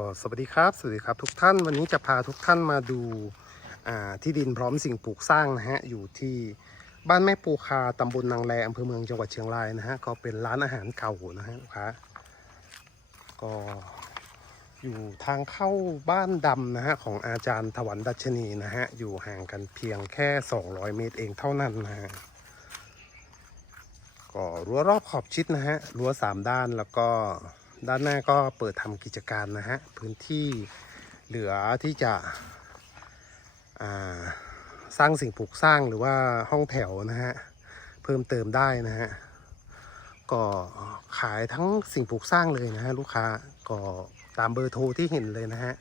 ก็สวัสดีครับสวัสดีครับทุกท่านวันนี้จะพาทุกท่านมาดูาที่ดินพร้อมสิ่งปลูกสร้างนะฮะอยู่ที่บ้านแม่ปูคาตำบลนางแลอำเภอเมืองจังหวัดเชียงรายนะฮะก็เป็นร้านอาหารเก่านะฮะลูกค้าก็อยู่ทางเข้าบ้านดำนะฮะของอาจารย์ถวันดัชนีนะฮะอยู่ห่างกันเพียงแค่ 200 เมตรเองเท่านั้นนะฮะก็รั้วรอบขอบชิดนะฮะรั้วสามด้านแล้วก็ ด้านหน้าก็เปิดทำกิจการนะฮะ พื้นที่เหลือที่จะสร้างสิ่งปลูกสร้างหรือว่าห้องแถวนะฮะ เพิ่มเติมได้นะฮะ ก็ขายทั้งสิ่งปลูกสร้างเลยนะฮะ ลูกค้าก็ตามเบอร์โทรที่เห็นเลยนะฮะ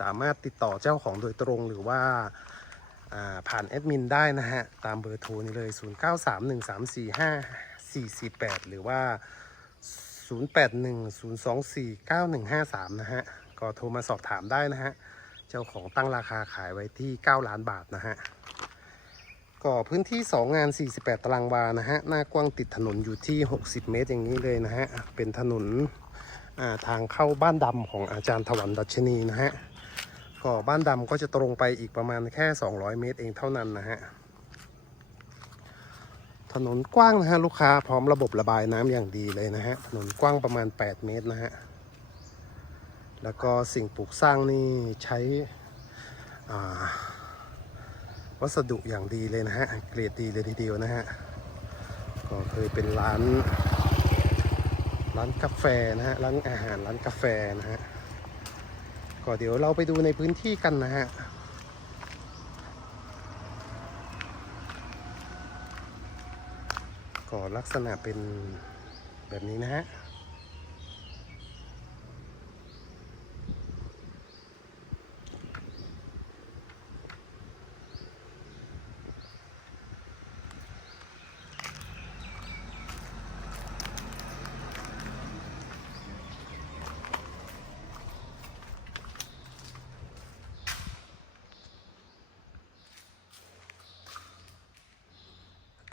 สามารถติดต่อเจ้าของโดยตรงหรือว่าอ่าผ่านแอดมินได้นะฮะ ตามเบอร์โทรนี้เลย 0931345448 หรือว่า 0810249153 นะฮะ ก็โทรมาสอบถามได้นะฮะ เจ้าของตั้งราคาขายไว้ที่ 9 ล้านบาทนะฮะก็พื้นที่ 2 งาน 48 ตารางวานะฮะ หน้ากว้างติดถนนอยู่ที่ 60 เมตรอย่างนี้เลยนะฮะ เป็นถนนทางเข้าบ้านดำของอาจารย์ถวันดัชนีนะฮะ ก็บ้านดำก็จะตรงไปอีกประมาณแค่ 200 เมตรเองเท่านั้นนะฮะ นนกว้างนะฮะลูกค้าพร้อมระบบระบายน้ำอย่างดีเลยนะฮะถนนกว้างประมาณ 8 เมตรนะฮะแล้วก็สิ่งปลูกสร้างนี่ใช้วัสดุอย่างดีเลยนะฮะเกรดดีเลยทีเดียวนะฮะก็เคยเป็นร้านร้านกาแฟนะฮะร้านอาหารร้านกาแฟนะฮะก็เดี๋ยวเราไปดูในพื้นที่กันนะฮะ ก็ลักษณะเป็นแบบนี้นะฮะ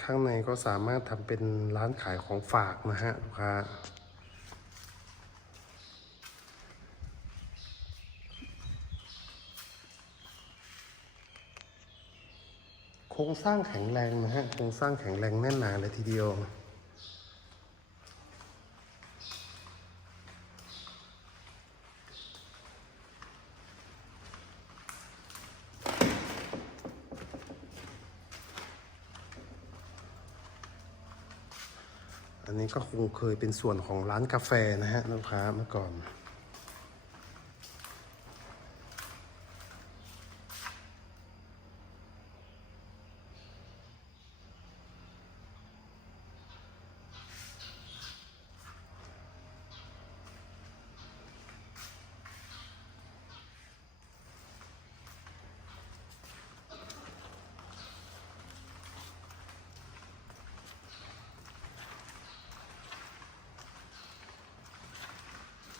ข้างในก็สามารถทำเป็นร้านขายของฝากนะฮะลูกค้าโครงสร้างแข็งแรงนะฮะโครงสร้างแข็งแรงแน่นหนาเลยทีเดียว อันนี้ก็คงเคยเป็นส่วนของร้านกาแฟนะฮะลูกค้าเมื่อก่อน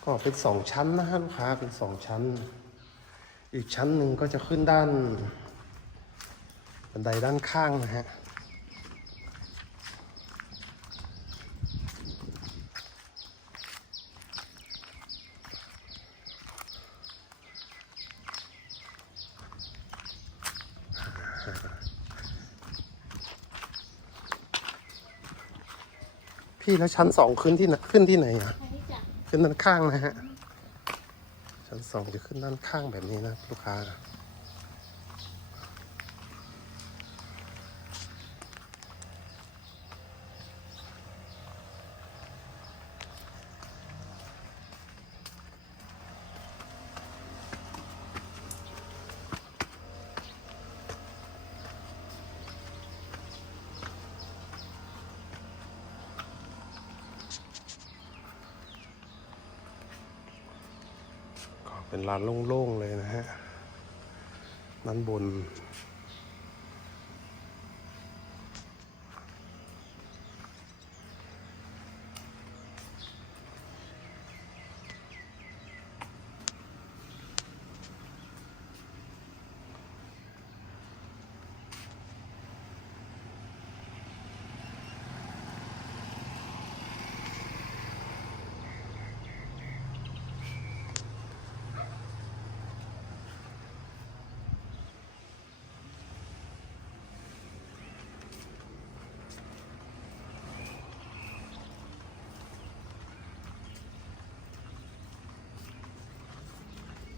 ก็เป็นสองชั้นนะฮะลูกค้าเป็นสองชั้น อีกชั้นหนึ่งก็จะขึ้นด้านบันไดด้านข้างนะฮะพี่แล้วชั้นสองขึ้นที่ไหนขึ้นที่ไหนอะอันนี้จ้ะ ขึ้นด้านข้างนะฮะชั้นสองจะขึ้นด้านข้างแบบนี้นะลูกค้า เป็นลานโล่งๆเลยนะฮะด้านบน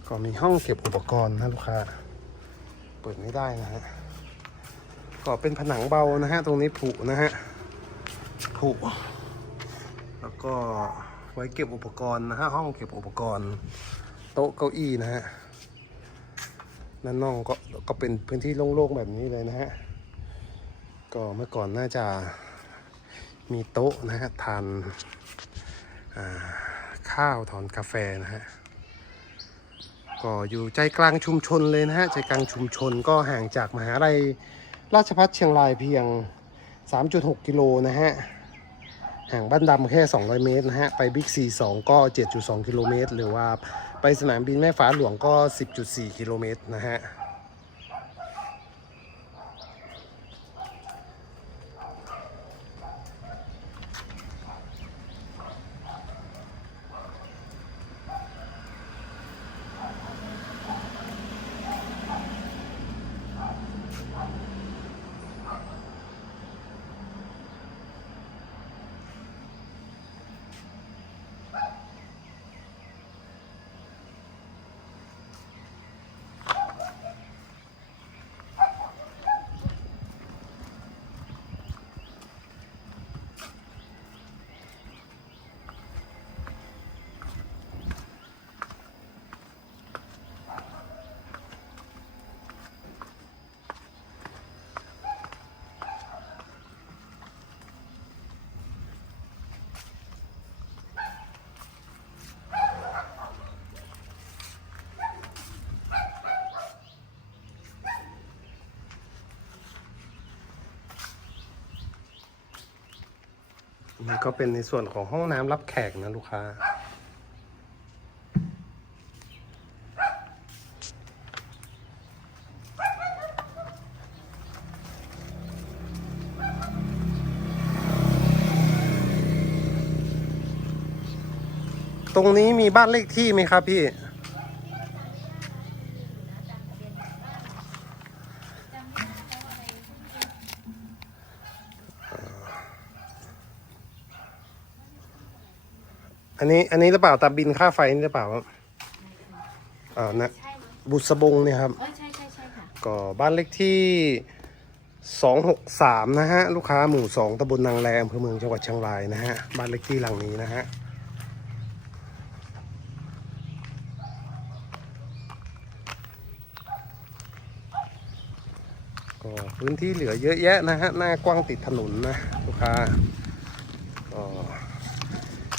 ก็มีห้องเก็บอุปกรณ์นะลูกค้า เปิดไม่ได้นะฮะ ก็เป็นผนังเบานะฮะ ตรงนี้ผุนะฮะผุแล้วก็ไว้เก็บอุปกรณ์นะฮะ ห้องเก็บอุปกรณ์ โต๊ะเก้าอี้นะฮะด้านนอกก็ก็เป็นพื้นที่โล่งๆแบบนี้เลยนะฮะ ก็เมื่อก่อนน่าจะมีโต๊ะนะฮะทานข้าวทานกาแฟนะฮะ ก็อยู่ใจกลางชุมชนเลยนะฮะ ใจกลางชุมชนก็ห่างจากมหาลัยราชพัฒเชียงรายเพียง 3.6 กิโลนะฮะ ห่างบ้านดำแค่ 200 เมตรนะฮะ ไปบิ๊กซี2ก็ 7.2 กิโลเมตร หรือว่าไปสนามบินแม่ฟ้าหลวงก็ 10.4 กิโลเมตรนะฮะ นี่ก็เป็นในส่วนของห้องน้ำรับแขกนะลูกค้า ตรงนี้มีบ้านเลขที่ไหมครับพี่ อันนี้อันนี้หรือเปล่าตามบินค่าไฟนี่หรือเปล่าครับอ่านะใช่ไหมบุษบงเนี่ยครับ เออใช่ใช่ใช่ค่ะ ก็บ้านเลขที่ 263 นะฮะ ลูกค้าหมู่ 2ตำบลนางแรอำเภอเมืองจังหวัดเชียงรายนะฮะ บ้านเลขที่หลังนี้นะฮะ ก็พื้นที่เหลือเยอะแยะนะฮะ หน้ากว้างติดถนนนะ ลูกค้าก็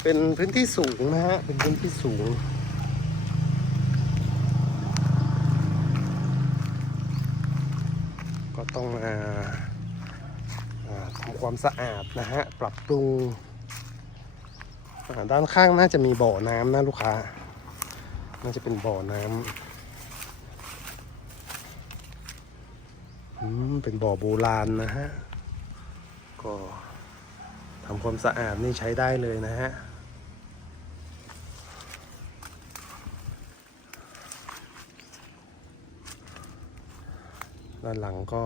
เป็นพื้นที่สูงนะฮะ เป็นพื้นที่สูง ก็ต้องมาทำความสะอาดนะฮะ ปรับปรุง ด้านข้างน่าจะมีบ่อน้ำนะลูกค้า น่าจะเป็นบ่อน้ำเป็นบ่อโบราณนะฮะ ก็ทำความสะอาดนี่ใช้ได้เลยนะฮะ ด้านหลังก็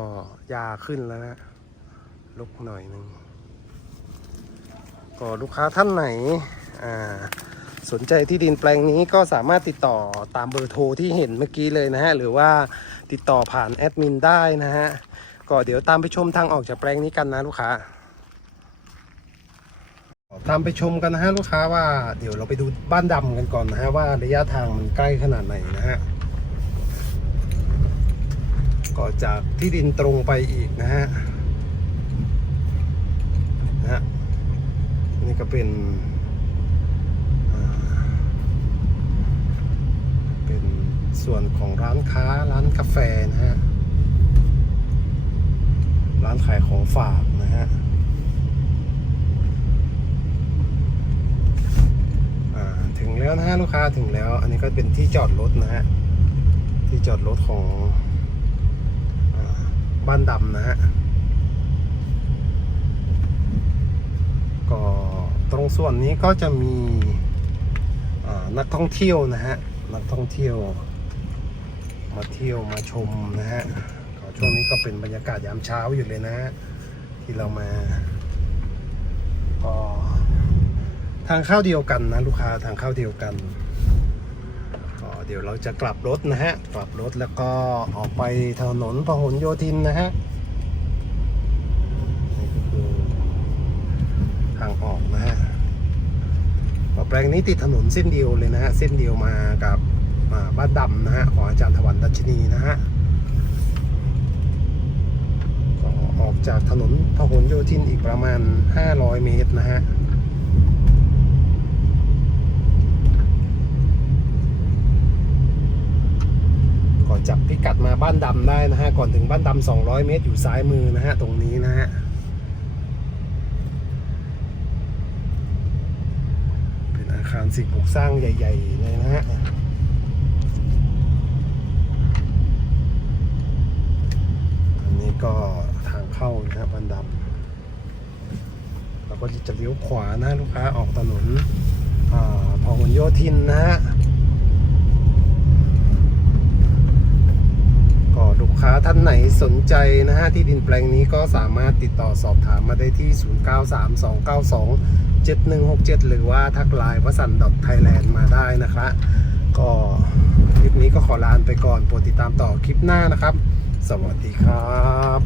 ยาขึ้นแล้วนะลุกหน่อยหนึ่งก็ลูกค้าท่านไหนสนใจที่ดินแปลงนี้ก็สามารถติดต่อตามเบอร์โทรที่เห็นเมื่อกี้เลยนะฮะ หรือว่าติดต่อผ่านแอดมินได้นะฮะ ก็เดี๋ยวตามไปชมทางออกจากแปลงนี้กันนะลูกค้า ตามไปชมกันนะฮะลูกค้าว่าเดี๋ยวเราไปดูบ้านดำกันก่อนนะฮะว่าระยะทางมันใกล้ขนาดไหนนะฮะ ก็จากที่ดินตรงไปอีกนะฮะนะฮะนี่ก็เป็นเป็นส่วนของร้านค้าร้านกาแฟนะฮะร้านขายของฝากนะฮะถึงแล้วนะฮะลูกค้าถึงแล้ว อันนี้ก็เป็นที่จอดรถนะฮะที่จอดรถของ บ้านดำนะฮะ ก็ตรงส่วนนี้ก็จะมีนักท่องเที่ยวนะฮะ นักท่องเที่ยว มาเที่ยวมาชมนะฮะช่วงนี้ก็เป็นบรรยากาศยามเช้าอยู่เลยนะฮะที่เรามาก็ทางเข้าเดียวกันนะลูกค้าทางเข้าเดียวกัน เดี๋ยวเราจะกลับรถนะฮะ กลับรถแล้วก็ออกไปถนนพหลโยธินนะฮะนี่ก็คือทางออกนะฮะแปลงนี้ติดถนนเส้นเดียวเลยนะฮะ เส้นเดียวมากับาบ้านดำนะฮะ ของอาจารย์ถวันดัชนีนะฮะก็ออกจากถนนพหลโยธินอีกประมาณ 500 เมตรนะฮะ ก็จับพิกัดมาบ้านดำได้นะฮะ ก่อนถึงบ้านดำ200 เมตรอยู่ซ้ายมือนะฮะ ตรงนี้นะฮะเป็นอาคารสิ่งปลูกสร้างใหญ่ ๆ เลยนะฮะอันนี้ก็ทางเข้านะฮะบ้านดำเราก็จะเลี้ยวขวานะลูกค้าออกถนนอ่าพหลโยธินนะฮะ ก็ลูก ค้าท่านไหนสนใจนะฮะที่ดินแปลงนี้ก็สามารถติดต่อสอบถามมาได้ที่ 0932927167 หรือว่าทักไลน์วสันต์ .thailand มาได้นะครับก็คลิปนี้ก็ขอลาไปก่อนโปรดติดตามต่อคลิปหน้านะครับ สวัสดีครับ